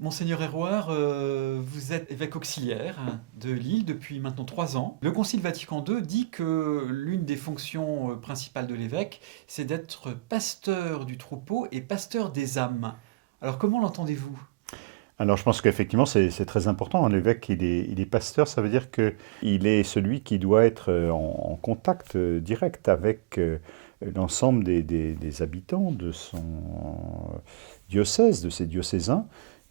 Monseigneur Hérouard, vous êtes évêque auxiliaire de Lille depuis maintenant 3 ans. Le Concile Vatican II dit que l'une des fonctions principales de l'évêque, c'est d'être pasteur du troupeau et pasteur des âmes. Alors comment l'entendez-vous? Alors je pense qu'effectivement c'est très important. Un évêque, il est pasteur, ça veut dire qu'il est celui qui doit être en contact direct avec l'ensemble des habitants de son diocèse, de ses diocésains,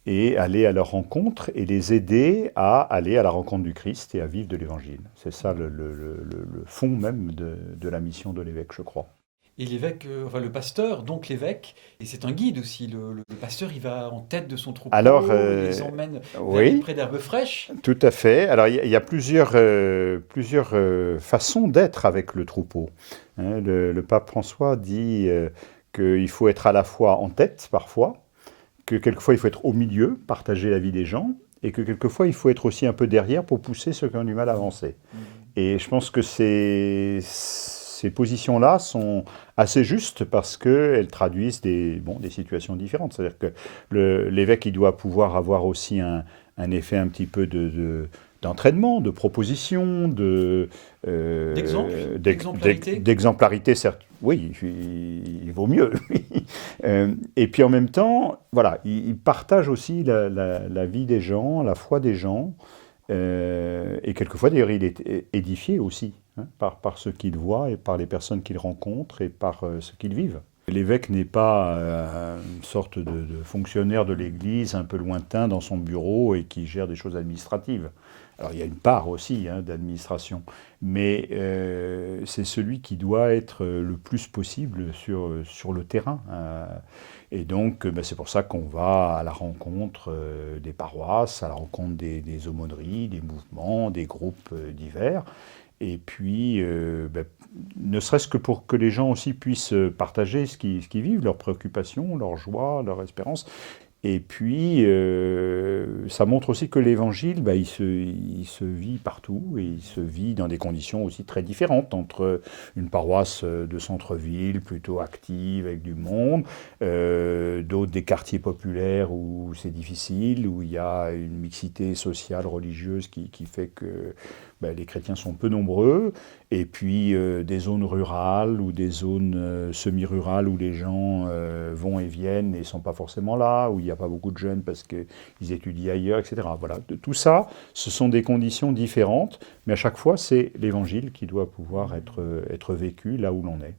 et aller à leur rencontre et les aider à aller à la rencontre du Christ et à vivre de l'Évangile. C'est ça le fond même de la mission de l'évêque, je crois. Et l'évêque, enfin le pasteur, donc l'évêque, et c'est un guide aussi. Le pasteur, il va en tête de son Alors, troupeau, il les emmène vers les oui, prés d'herbes fraîches. tout à fait. Alors, il y a plusieurs façons d'être avec le troupeau. Hein. Le pape François dit qu'il faut être à la fois en tête, parfois, que quelquefois il faut être au milieu, partager la vie des gens, et que quelquefois il faut être aussi un peu derrière pour pousser ceux qui ont du mal à avancer. Mhm. Et je pense que ces positions-là sont assez justes parce qu'elles traduisent des situations différentes. C'est-à-dire que l'évêque, il doit pouvoir avoir aussi un effet un petit peu d'entraînement, de proposition, D'exemple, d'exemplarité. d'exemplarité, certes. Oui, il vaut mieux. Et puis en même temps, voilà, il partage aussi la vie des gens, la foi des gens. Et quelquefois, d'ailleurs, il est édifié aussi hein, par ce qu'il voit et par les personnes qu'il rencontre et par ce qu'ils vivent. L'évêque n'est pas une sorte de fonctionnaire de l'Église un peu lointain dans son bureau et qui gère des choses administratives. Alors il y a une part aussi hein, d'administration, mais c'est celui qui doit être le plus possible sur le terrain. Et donc ben, c'est pour ça qu'on va à la rencontre des paroisses, à la rencontre des aumôneries, des mouvements, des groupes divers. Et puis, ben, ne serait-ce que pour que les gens aussi puissent partager ce qu'ils vivent, leurs préoccupations, leurs joies, leurs espérances. Et puis, ça montre aussi que l'évangile, bah, il se vit partout et il se vit dans des conditions aussi très différentes entre une paroisse de centre-ville plutôt active avec du monde, d'autres des quartiers populaires où c'est difficile, où il y a une mixité sociale, religieuse qui fait que ben, les chrétiens sont peu nombreux, et puis des zones rurales ou des zones semi-rurales où les gens vont et viennent et ne sont pas forcément là, où il n'y a pas beaucoup de jeunes parce qu'ils étudient ailleurs, etc. Voilà. Tout ça, ce sont des conditions différentes, mais à chaque fois, c'est l'évangile qui doit pouvoir être vécu là où l'on est.